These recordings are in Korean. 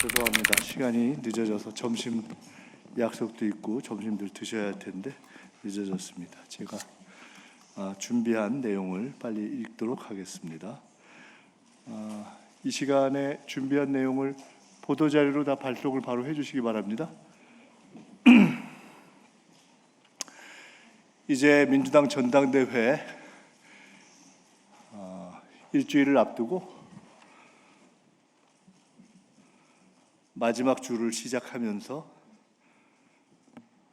죄송합니다. 시간이 늦어져서 점심 약속도 있고 점심들 드셔야 할 텐데 늦어졌습니다. 제가 준비한 내용을 빨리 읽도록 하겠습니다. 이 시간에 준비한 내용을 보도자료로 다 발송을 바로 해주시기 바랍니다. 이제 민주당 전당대회 일주일을 앞두고 마지막 주를 시작하면서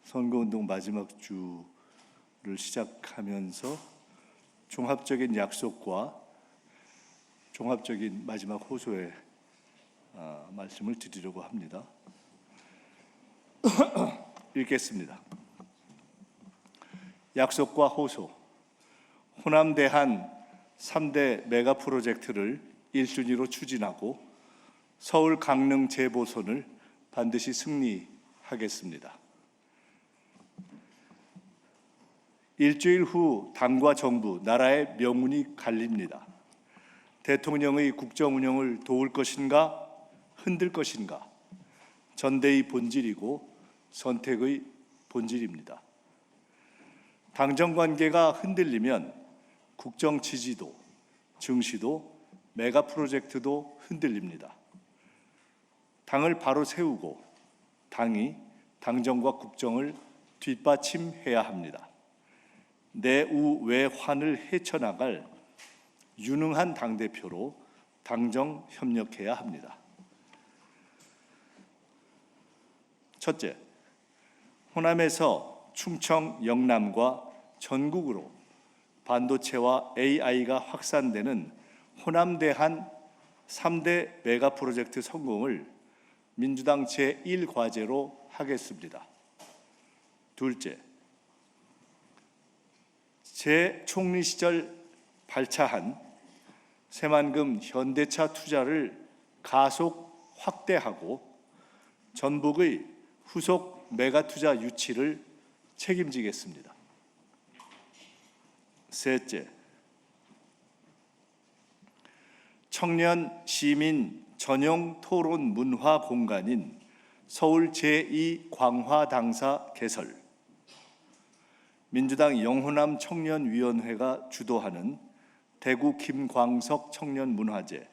선거운동 마지막 주를 시작하면서 종합적인 약속과 종합적인 마지막 호소의 말씀을 드리려고 합니다. 읽겠습니다. 약속과 호소. 호남 대한 3대 메가 프로젝트를 1순위로 추진하고 서울 강릉 재보선을 반드시 승리하겠습니다. 일주일 후 당과 정부, 나라의 명운이 갈립니다. 대통령의 국정 운영을 도울 것인가, 흔들 것인가, 전대의 본질이고 선택의 본질입니다. 당정 관계가 흔들리면 국정 지지도, 증시도, 메가 프로젝트도 흔들립니다. 당을 바로 세우고 당이 당정과 국정을 뒷받침해야 합니다. 내우 외환을 헤쳐나갈 유능한 당대표로 당정 협력해야 합니다. 첫째, 호남에서 충청, 영남과 전국으로 반도체와 AI가 확산되는 호남 대한 3대 메가 프로젝트 성공을 민주당 제1과제로 하겠습니다. 둘째, 제 총리 시절 발차한 새만금 현대차 투자를 가속 확대하고 전북의 후속 메가 투자 유치를 책임지겠습니다. 셋째, 청년 시민 전용 토론 문화 공간인 서울 제2광화당사 개설, 민주당 영호남 청년위원회가 주도하는 대구 김광석 청년문화제,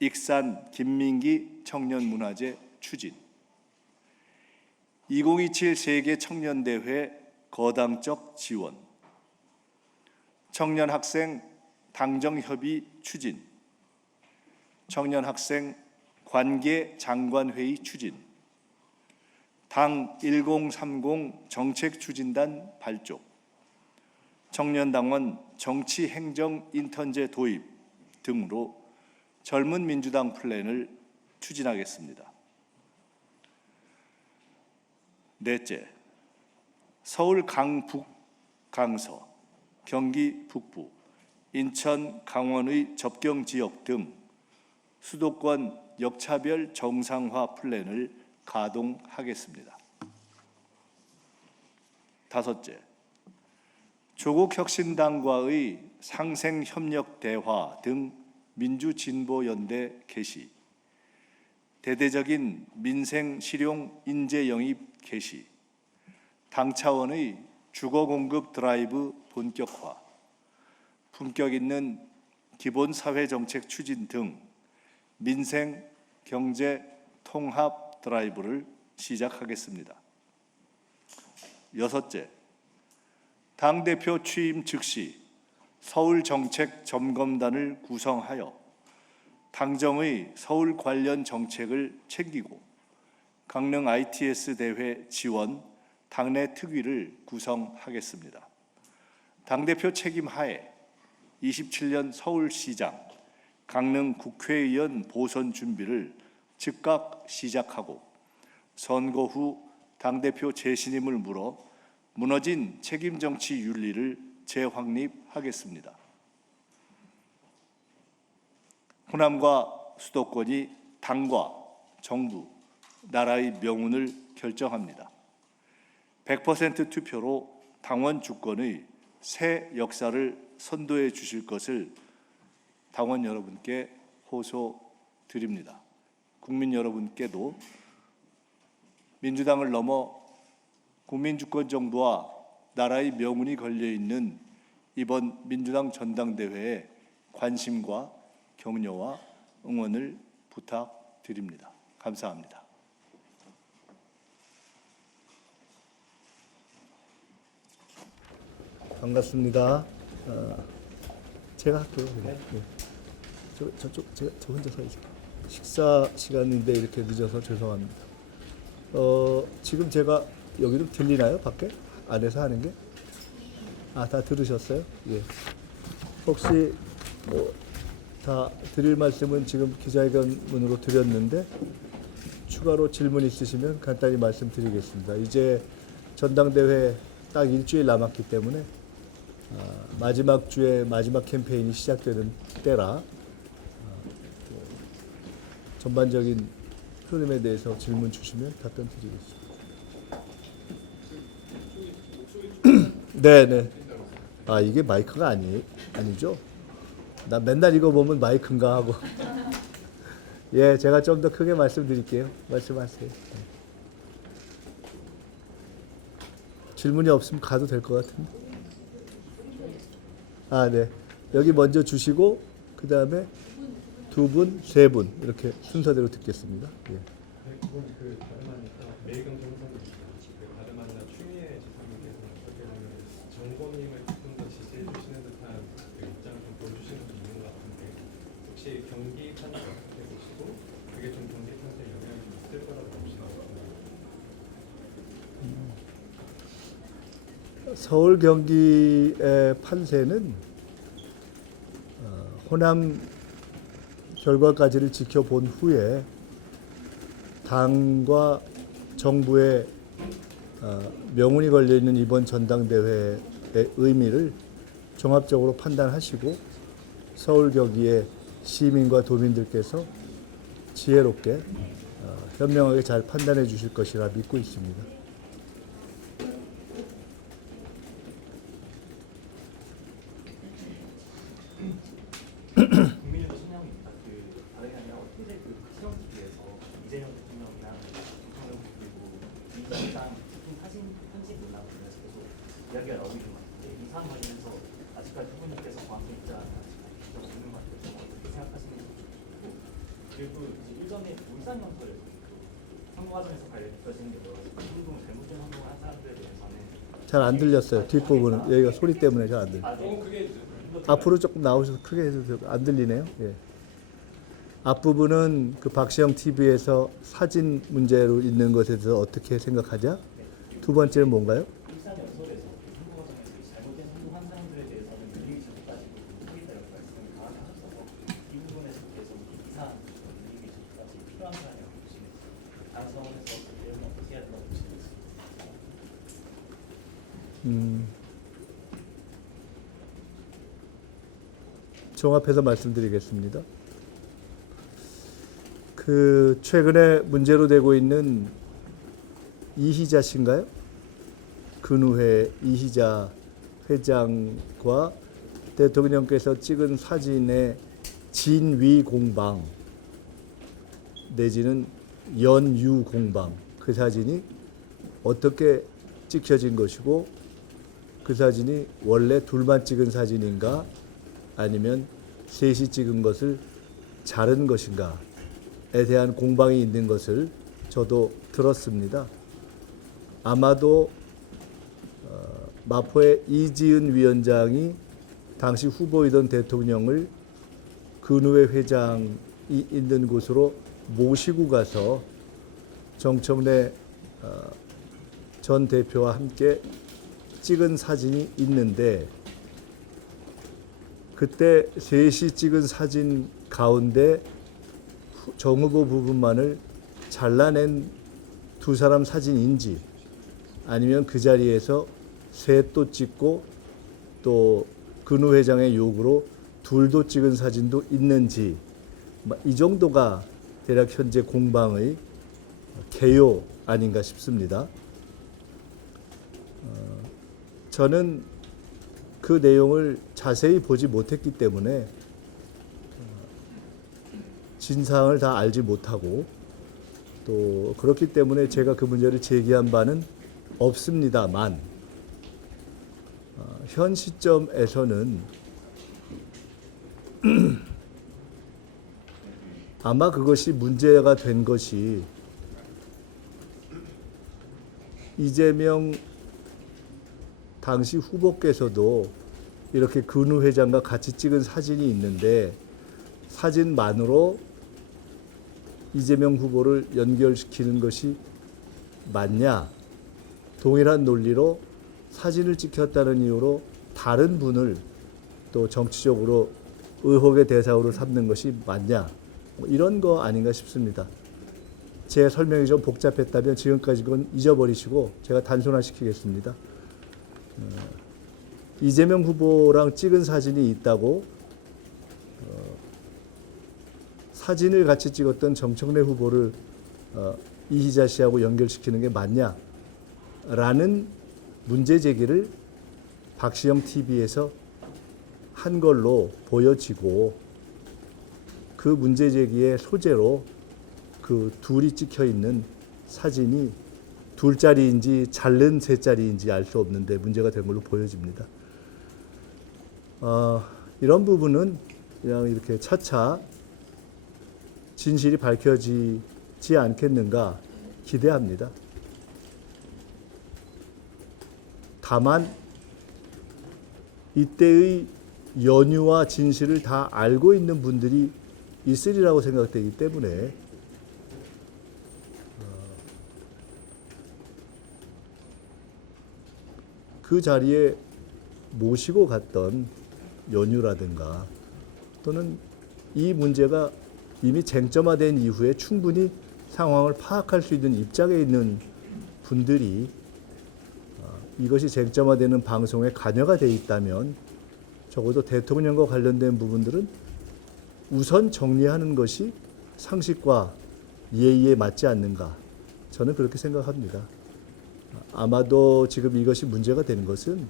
익산 김민기 청년문화제 추진, 2027 세계 청년대회 거당적 지원, 청년학생 당정협의 추진, 청년학생 관계장관회의 추진, 당 1030 정책추진단 발족, 청년당원 정치행정인턴제 도입 등으로 젊은 민주당 플랜을 추진하겠습니다. 넷째, 서울 강북, 강서, 경기 북부, 인천, 강원의 접경지역 등 수도권 역차별 정상화 플랜을 가동하겠습니다. 다섯째, 조국혁신당과의 상생협력 대화 등 민주진보연대 개시, 대대적인 민생실용 인재영입 개시, 당 차원의 주거공급 드라이브 본격화, 품격 있는 기본사회정책 추진 등 민생, 경제, 통합 드라이브를 시작하겠습니다. 여섯째, 당대표 취임 즉시 서울정책점검단을 구성하여 당정의 서울 관련 정책을 챙기고 강릉 ITS 대회 지원 당내 특위를 구성하겠습니다. 당대표 책임 하에 27년 서울시장, 강릉 국회의원 보선 준비를 즉각 시작하고 선거 후 당대표 재신임을 물어 무너진 책임정치 윤리를 재확립하겠습니다. 호남과 수도권이 당과 정부, 나라의 명운을 결정합니다. 100% 투표로 당원 주권의 새 역사를 선도해 주실 것을 당원 여러분께 호소드립니다. 국민 여러분께도 민주당을 넘어 국민주권 정부와 나라의 명운이 걸려있는 이번 민주당 전당대회에 관심과 격려와 응원을 부탁드립니다. 감사합니다. 반갑습니다. 제가 할게요. 네. 저 혼자 서 있어요. 식사 시간인데 이렇게 늦어서 죄송합니다. 지금 제가 여기 좀 들리나요? 밖에? 안에서 하는 게? 다 들으셨어요? 예. 혹시 다 드릴 말씀은 지금 기자회견문으로 드렸는데 추가로 질문 있으시면 간단히 말씀드리겠습니다. 이제 전당대회 딱 일주일 남았기 때문에 마지막 주에 마지막 캠페인이 시작되는 때라 전반적인 흐름에 대해서 질문 주시면 답변 드리겠습니다. 네네. 이게 마이크가 아니죠? 나 맨날 이거 보면 마이크인가 하고. 예, 제가 좀 더 크게 말씀드릴게요. 말씀하세요. 질문이 없으면 가도 될 것 같은데. 네. 여기 먼저 주시고 그 다음에 2분, 3분 이렇게 순서대로 듣겠습니다. 예. 그 가르마니까 메이금 정선입니다. 그 가르마니나 추미애 지사님께서 정권님을 조금 더 지지해 주시는 듯한 그 입장을 좀 보여주시는 분 있는 것 같은데 혹시 경기 판을 어떻게 보시고 그게 좀 경기 판에 영향이 좀 있을 거라고 보시나요? 서울 경기의 판세는 호남 결과까지를 지켜본 후에 당과 정부의 명운이 걸려있는 이번 전당대회의 의미를 종합적으로 판단하시고 서울 경기의 시민과 도민들께서 지혜롭게 현명하게 잘 판단해 주실 것이라 믿고 있습니다. 국민의힘 신념입니다. 다름이 아니라 어떻게 시험 기회에서 이재명 대통령이랑 대통령 그리고 민주당 사진 편집 논란을 통해서 계속 이야기가 나오고 있는 것 같은데 이 사안 관련해서 아직까지 후보님께서 정확히 입장을 없는 것 같아서 어떻게 생각하시는지 좋고 그리고 이제 일전에 울산연설 선거 과정에서 밝혀진 게 행동을 잘못된 행동을 한 사람들에 대해서는 잘 안 들렸어요. 뒷부분은 여기가 소리 때문에 잘 안 들려요. 앞으로 조금 나오셔서 크게 해주세요. 안 들리네요. 예. 앞부분은 그 박시영 TV에서 사진 문제로 있는 것에 대해서 어떻게 생각하자? 두 번째는 뭔가요? 일산 연설에서 선거 과정에서 잘못된 행동한 사람들에 대해서는 윤리위에서 따지고 하겠다는 말씀을 강하셨어서 이 부분에서 대해서 이상 윤리위에서까지 필요한 사람이라고 보시면서 다른 상황에서 대응을 어떻게 해야 된다고 보시는지. 종합해서 말씀드리겠습니다. 그 최근에 문제로 되고 있는 이희자 씨인가요? 근우회 이희자 회장과 대통령께서 찍은 사진의 진위 공방 내지는 연유 공방 그 사진이 어떻게 찍혀진 것이고 그 사진이 원래 둘만 찍은 사진인가 아니면 셋이 찍은 것을 자른 것인가에 대한 공방이 있는 것을 저도 들었습니다. 아마도 마포의 이지은 위원장이 당시 후보이던 대통령을 근우회 회장이 있는 곳으로 모시고 가서 정청래 전 대표와 함께 찍은 사진이 있는데 그때 셋이 찍은 사진 가운데 정 후보 부분만을 잘라낸 두 사람 사진인지 아니면 그 자리에서 셋도 찍고 또 근우 회장의 요구로 둘도 찍은 사진도 있는지 이 정도가 대략 현재 공방의 개요 아닌가 싶습니다. 저는 그 내용을 자세히 보지 못했기 때문에 진상을 다 알지 못하고 또 그렇기 때문에 제가 그 문제를 제기한 바는 없습니다만 현 시점에서는 아마 그것이 문제가 된 것이 이재명 당시 후보께서도 이렇게 근우 회장과 같이 찍은 사진이 있는데 사진만으로 이재명 후보를 연결시키는 것이 맞냐? 동일한 논리로 사진을 찍혔다는 이유로 다른 분을 또 정치적으로 의혹의 대상으로 삼는 것이 맞냐? 뭐 이런 거 아닌가 싶습니다. 제 설명이 좀 복잡했다면 지금까지 건 잊어버리시고 제가 단순화시키겠습니다. 이재명 후보랑 찍은 사진이 있다고 사진을 같이 찍었던 정청래 후보를 이희자 씨하고 연결시키는 게 맞냐라는 문제 제기를 박시영 TV에서 한 걸로 보여지고 그 문제 제기의 소재로 그 둘이 찍혀 있는 사진이 둘짜리인지 잘른 셋짜리인지 알 수 없는데 문제가 된 걸로 보여집니다. 이런 부분은 그냥 이렇게 차차 진실이 밝혀지지 않겠는가 기대합니다. 다만 이때의 연유와 진실을 다 알고 있는 분들이 있으리라고 생각되기 때문에 그 자리에 모시고 갔던 연유라든가 또는 이 문제가 이미 쟁점화된 이후에 충분히 상황을 파악할 수 있는 입장에 있는 분들이 이것이 쟁점화되는 방송에 관여가 돼 있다면 적어도 대통령과 관련된 부분들은 우선 정리하는 것이 상식과 예의에 맞지 않는가, 저는 그렇게 생각합니다. 아마도 지금 이것이 문제가 되는 것은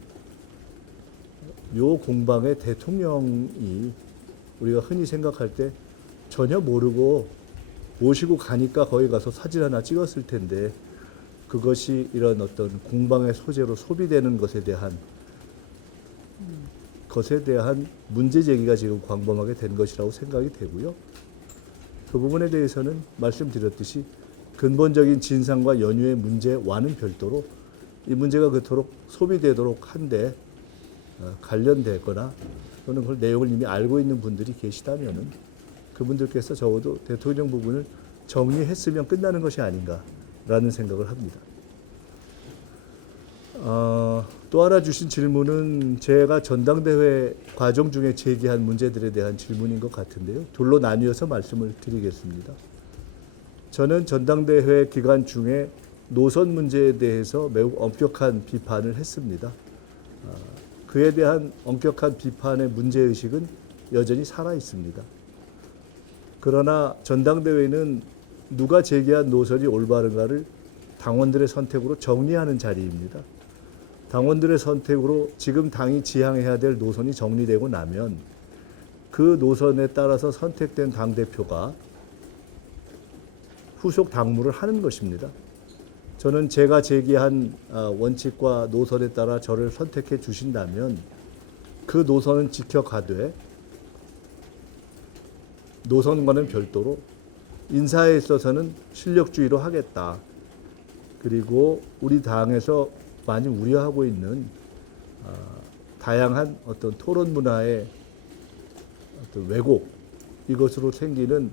요 공방의 대통령이 우리가 흔히 생각할 때 전혀 모르고 모시고 가니까 거기 가서 사진 하나 찍었을 텐데 그것이 이런 어떤 공방의 소재로 소비되는 것에 대한 문제 제기가 지금 광범하게 된 것이라고 생각이 되고요. 그 부분에 대해서는 말씀드렸듯이 근본적인 진상과 연유의 문제와는 별도로 이 문제가 그토록 소비되도록 한데 관련되거나 또는 그 내용을 이미 알고 있는 분들이 계시다면은 그분들께서 적어도 대통령 부분을 정리했으면 끝나는 것이 아닌가라는 생각을 합니다. 또 하나 주신 질문은 제가 전당대회 과정 중에 제기한 문제들에 대한 질문인 것 같은데요. 둘로 나뉘어서 말씀을 드리겠습니다. 저는 전당대회 기간 중에 노선 문제에 대해서 매우 엄격한 비판을 했습니다. 그에 대한 엄격한 비판의 문제의식은 여전히 살아 있습니다. 그러나 전당대회는 누가 제기한 노선이 올바른가를 당원들의 선택으로 정리하는 자리입니다. 당원들의 선택으로 지금 당이 지향해야 될 노선이 정리되고 나면 그 노선에 따라서 선택된 당대표가 후속 당무를 하는 것입니다. 저는 제가 제기한 원칙과 노선에 따라 저를 선택해 주신다면 그 노선은 지켜가되 노선과는 별도로 인사에 있어서는 실력주의로 하겠다. 그리고 우리 당에서 많이 우려하고 있는 다양한 어떤 토론 문화의 어떤 왜곡, 이것으로 생기는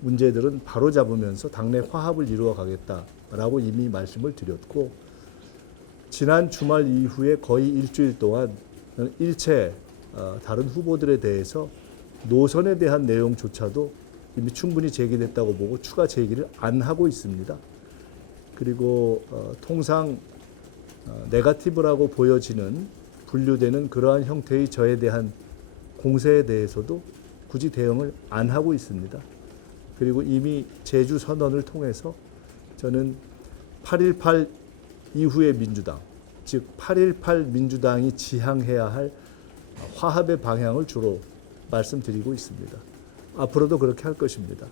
문제들은 바로잡으면서 당내 화합을 이루어 가겠다라고 이미 말씀을 드렸고, 지난 주말 이후에 거의 일주일 동안 일체 다른 후보들에 대해서 노선에 대한 내용조차도 이미 충분히 제기됐다고 보고 추가 제기를 안 하고 있습니다. 그리고 통상 네거티브라고 보여지는 분류되는 그러한 형태의 저에 대한 공세에 대해서도 굳이 대응을 안 하고 있습니다. 그리고 이미 제주 선언을 통해서 저는 8.18 이후의 민주당, 즉 8.18 민주당이 지향해야 할 화합의 방향을 주로 말씀드리고 있습니다. 앞으로도 그렇게 할 것입니다.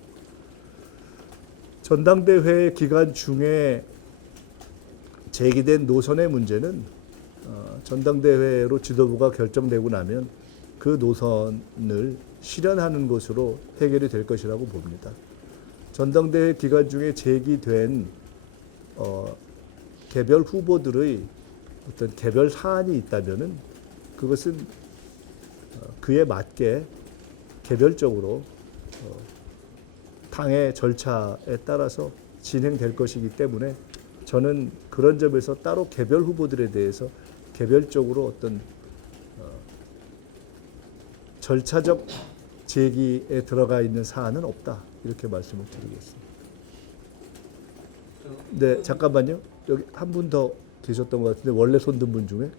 전당대회 기간 중에 제기된 노선의 문제는 전당대회로 지도부가 결정되고 나면 그 노선을 실현하는 것으로 해결이 될 것이라고 봅니다. 전당대회 기간 중에 제기된 개별 후보들의 어떤 개별 사안이 있다면은 그것은 그에 맞게 개별적으로 당의 절차에 따라서 진행될 것이기 때문에 저는 그런 점에서 따로 개별 후보들에 대해서 개별적으로 어떤 절차적 제기에 들어가 있는 사안은 없다, 이렇게 말씀을 드리겠습니다. 네, 잠깐만요. 여기 한 분 더 계셨던 것 같은데 원래 손든 분 중에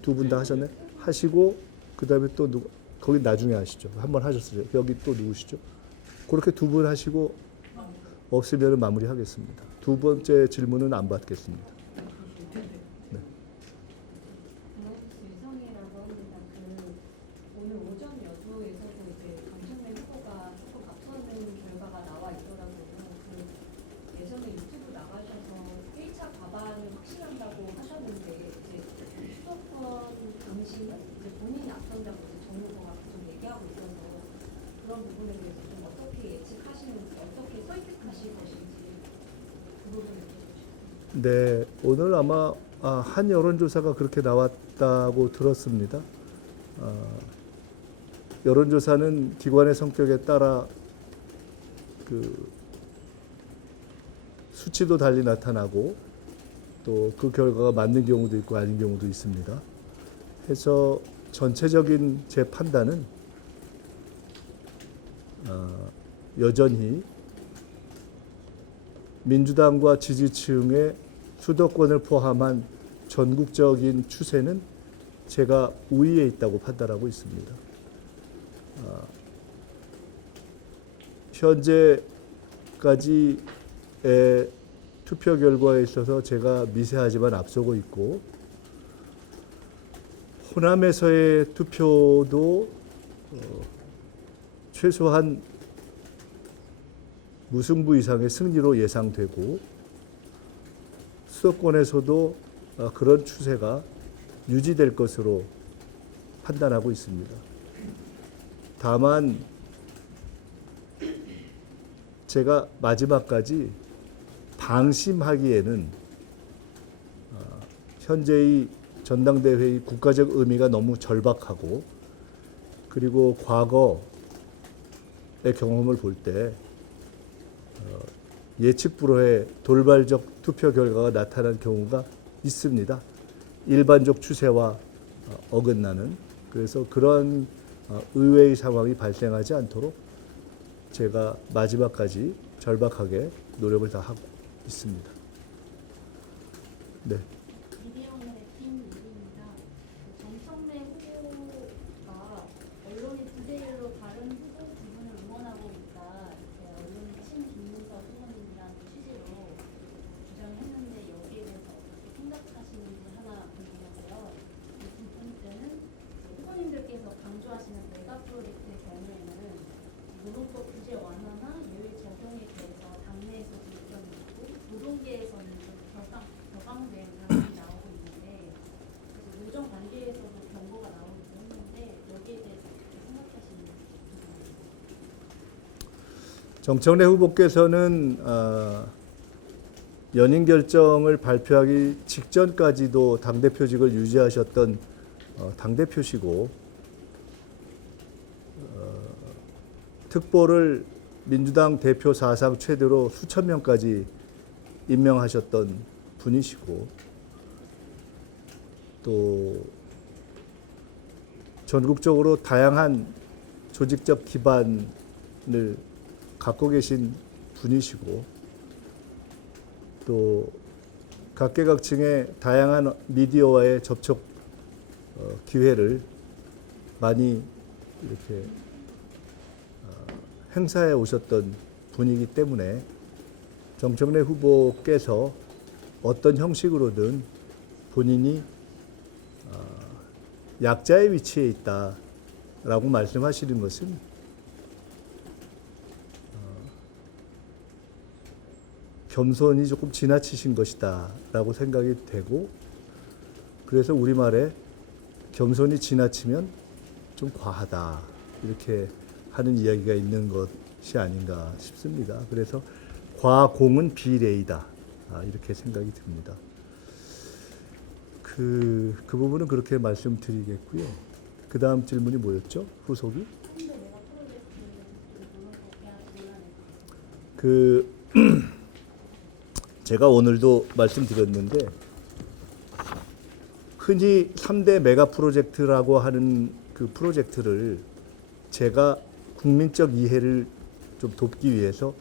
두 분 다 하셨네. 하시고 그다음에 또 누구 거기 나중에 하시죠. 한 번 하셨어요. 여기 또 누구시죠? 그렇게 두 분 하시고 없으면 마무리하겠습니다. 두 번째 질문은 안 받겠습니다. 네. 유성이라고 합니다. 오늘 오전 여부에서도 이제 강청래 후보가 조금 앞서는 결과가 나와 있더라고요. 예전에 유튜브 나가셔서 1차 과반을 확신한다고 하셨는데 이제 수도권 당시 이제 본인이 앞선다고 이제 정 후보가 계속 얘기하고 있어서 그런 부분에 대해서 좀 어떻게 예측하시는지, 어떻게 설득하실 것인지 그 부분에 대해서. 네, 오늘 아마 한 여론조사가 그렇게 나왔다고 들었습니다. 여론조사는 기관의 성격에 따라 그 수치도 달리 나타나고 또 그 결과가 맞는 경우도 있고 아닌 경우도 있습니다. 해서 전체적인 제 판단은 여전히 민주당과 지지층의 수도권을 포함한 전국적인 추세는 제가 우위에 있다고 판단하고 있습니다. 현재까지의 투표 결과에 있어서 제가 미세하지만 앞서고 있고, 호남에서의 투표도 최소한 무승부 이상의 승리로 예상되고, 수도권에서도 그런 추세가 유지될 것으로 판단하고 있습니다. 다만 제가 마지막까지 방심하기에는 현재의 전당대회의 국가적 의미가 너무 절박하고, 그리고 과거의 경험을 볼 때 예측 불허의 돌발적 투표 결과가 나타난 경우가 있습니다. 일반적 추세와 어긋나는. 그래서 그런 의외의 상황이 발생하지 않도록 제가 마지막까지 절박하게 노력을 다하고 있습니다. 네. 이대영의 김유리입니다. 정청래 후보가 언론의 부대로 다른 후보 두 분을 응원하고 있다, 언론의 친김문서 후보님이라는 취지로 주장했는데 여기에 대해서 어떻게 생각하시는지 하나 궁금하고요. 두 번째는 후보님들께서 강조하시는 메가 프로젝트의 경우에는 노동법 규제 완화나 예외 적용에 대해서 당내에서 의견이 있고 노동계에서는 좀 격앙된 반응이 나오고 있는데, 그래서 노정 관계에서도 경고가 나오기도 했는데 여기에 대해서 어떻게 생각하시는지 궁금합니다. 정청래 후보께서는 연임 결정을 발표하기 직전까지도 당대표직을 유지하셨던 당대표시고, 특보를 민주당 대표 사상 최대로 수천 명까지 임명하셨던 분이시고, 또 전국적으로 다양한 조직적 기반을 갖고 계신 분이시고, 또 각계각층의 다양한 미디어와의 접촉 기회를 많이 이렇게 행사해 오셨던 분이기 때문에 정청래 후보께서 어떤 형식으로든 본인이 약자의 위치에 있다라고 말씀하시는 것은 겸손이 조금 지나치신 것이다라고 생각이 되고, 그래서 우리말에 겸손이 지나치면 좀 과하다 이렇게 하는 이야기가 있는 것이 아닌가 싶습니다. 그래서 과공은 비례이다 이렇게 생각이 듭니다. 그 부분은 그렇게 말씀드리겠고요. 그 다음 질문이 뭐였죠? 후속이? 현대 메가 프로젝트 논란에 그 제가 오늘도 말씀드렸는데, 흔히 3대 메가 프로젝트라고 하는 그 프로젝트를 제가 국민적 이해를 좀 돕기 위해서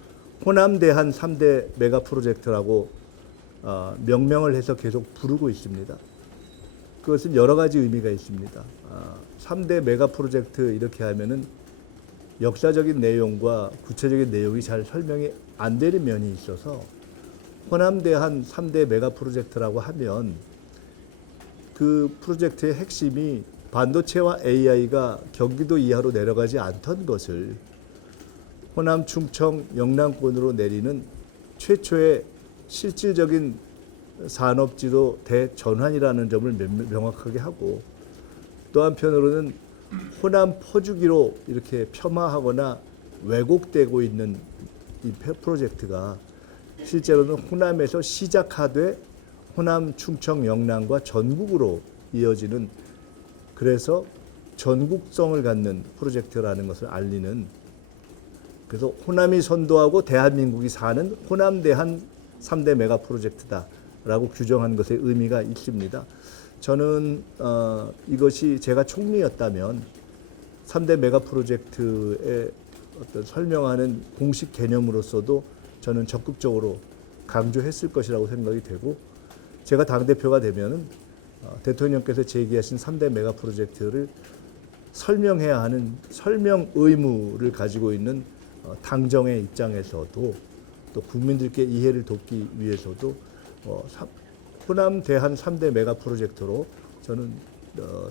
호남대한 3대 메가 프로젝트라고 명명을 해서 계속 부르고 있습니다. 그것은 여러 가지 의미가 있습니다. 3대 메가 프로젝트 이렇게 하면은 역사적인 내용과 구체적인 내용이 잘 설명이 안 되는 면이 있어서, 호남대한 3대 메가 프로젝트라고 하면 그 프로젝트의 핵심이 반도체와 AI가 경기도 이하로 내려가지 않던 것을 호남, 충청, 영남권으로 내리는 최초의 실질적인 산업지도 대전환이라는 점을 명확하게 하고, 또 한편으로는 호남 퍼주기로 이렇게 폄하하거나 왜곡되고 있는 이 프로젝트가 실제로는 호남에서 시작하되 호남, 충청, 영남과 전국으로 이어지는, 그래서 전국성을 갖는 프로젝트라는 것을 알리는, 그래서 호남이 선도하고 대한민국이 사는 호남대한 3대 메가 프로젝트다라고 규정한 것에 의미가 있습니다. 저는 이것이 제가 총리였다면 3대 메가 프로젝트의 어떤 설명하는 공식 개념으로서도 저는 적극적으로 강조했을 것이라고 생각이 되고, 제가 당대표가 되면은 대통령께서 제기하신 3대 메가 프로젝트를 설명해야 하는 설명 의무를 가지고 있는 당정의 입장에서도, 또 국민들께 이해를 돕기 위해서도 호남 대한 3대 메가 프로젝트로 저는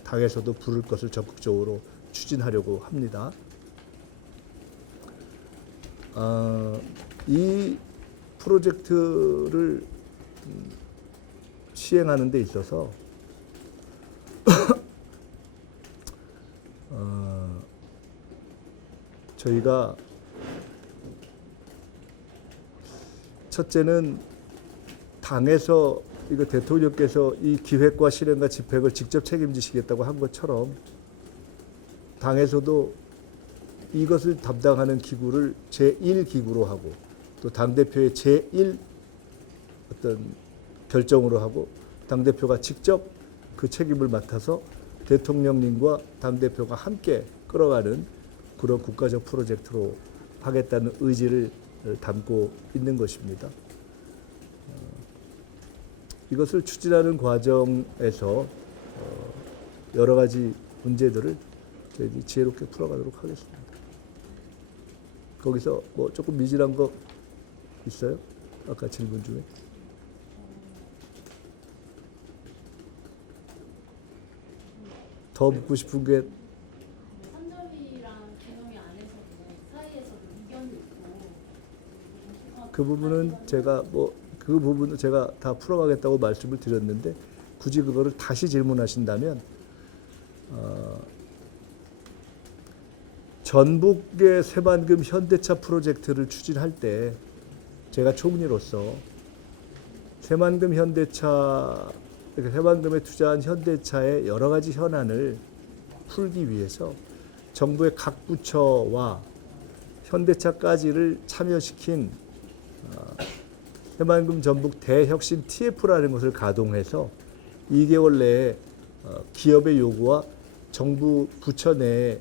당에서도 부를 것을 적극적으로 추진하려고 합니다. 이 프로젝트를 시행하는 데 있어서 저희가 첫째는 당에서 이거 대통령께서 이 기획과 실행과 집행을 직접 책임지시겠다고 한 것처럼 당에서도 이것을 담당하는 기구를 제1기구로 하고, 또 당대표의 제1 어떤 결정으로 하고, 당대표가 직접 그 책임을 맡아서 대통령님과 당대표가 함께 끌어가는 그런 국가적 프로젝트로 하겠다는 의지를 담고 있는 것입니다. 이것을 추진하는 과정에서 여러 가지 문제들을 저희들이 지혜롭게 풀어가도록 하겠습니다. 거기서 뭐 조금 미진한 거 있어요? 아까 질문 중에? 더 묻고 싶은 게 선점이랑 기념이 안에서도 사이에서도 이견이 있고, 그 부분은 제가 그 부분은 제가 다 풀어가겠다고 말씀을 드렸는데, 굳이 그거를 다시 질문하신다면 전북의 새만금 현대차 프로젝트를 추진할 때 제가 총리로서 새만금 현대차, 새만금에 투자한 현대차의 여러 가지 현안을 풀기 위해서 정부의 각 부처와 현대차까지를 참여시킨 새만금 전북 대혁신 TF라는 것을 가동해서 2개월 내에 기업의 요구와 정부 부처 내의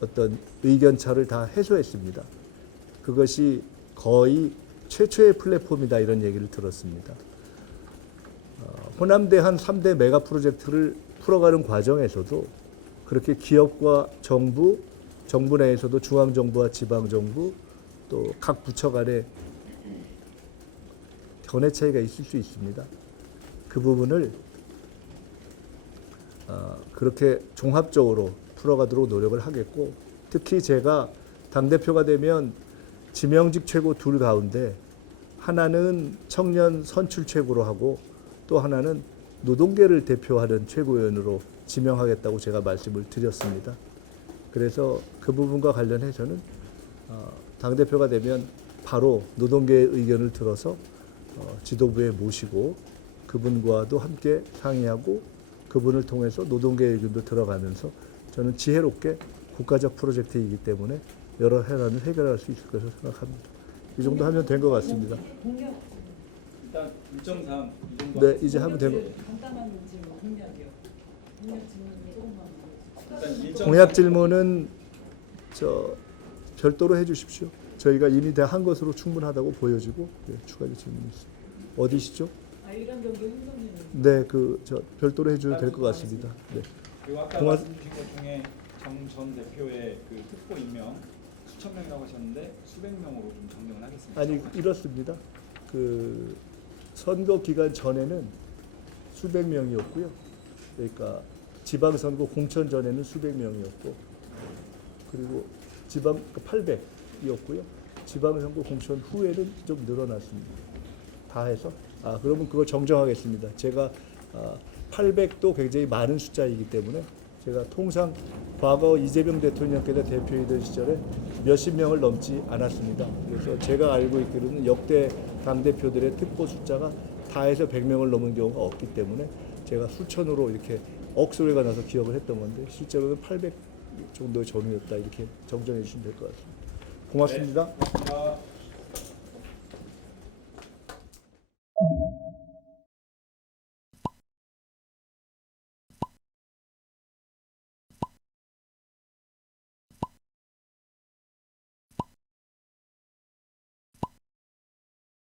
어떤 의견차를 다 해소했습니다. 그것이 거의 최초의 플랫폼이다 이런 얘기를 들었습니다. 호남대한 3대 메가 프로젝트를 풀어가는 과정에서도 그렇게 기업과 정부 내에서도 중앙정부와 지방정부 또 각 부처 간에 견해 차이가 있을 수 있습니다. 그 부분을 그렇게 종합적으로 풀어가도록 노력을 하겠고, 특히 제가 당대표가 되면 지명직 최고 둘 가운데 하나는 청년 선출 최고로 하고 또 하나는 노동계를 대표하는 최고위원으로 지명하겠다고 제가 말씀을 드렸습니다. 그래서 그 부분과 관련해서는 당대표가 되면 바로 노동계의 의견을 들어서 지도부에 모시고 그분과도 함께 상의하고 그분을 통해서 노동계의 의견도 들어가면서 저는 지혜롭게 국가적 프로젝트이기 때문에 여러 해란을 해결할 수 있을 것으로 생각합니다. 이 정도 하면 된 것 같습니다. 일단 일정상 이 정도 네, 이제 하면 되고 간단한 질문, 공약이요. 공약 질문 조금만. 일단 일정상 공약 질문은 별도로 해주십시오. 저희가 이미 다 한 것으로 충분하다고 보여지고 추가적 질문이 있습니다. 어디시죠? 일간 변경 행정위원. 네, 별도로 해주셔도 될 것 같습니다. 네. 그리고 아까 공화- 말씀 주신 것 중에 정 전 대표의 그 특보 임명 수천 명이라고 하셨는데 수백 명으로 좀 정정을 하겠습니다. 아니 이렇습니다. 그 선거 기간 전에는 수백 명이었고요. 그러니까 지방선거 공천 전에는 수백 명이었고 그리고 지방 800이었고요. 지방선거 공천 후에는 좀 늘어났습니다. 다 해서 그러면 그거 정정하겠습니다. 제가 800도 굉장히 많은 숫자이기 때문에 제가 통상 과거 이재명 대통령께서 대표이던 시절에 몇십 명을 넘지 않았습니다. 그래서 제가 알고 있기로는 역대 당대표들의 특보 숫자가 다 해서 100명을 넘은 경우가 없기 때문에 제가 수천으로 이렇게 억소리가 나서 기억을 했던 건데 실제로는 800 정도의 전후였다 이렇게 정정해 주시면 될 것 같습니다. 고맙습니다. 고맙습니다.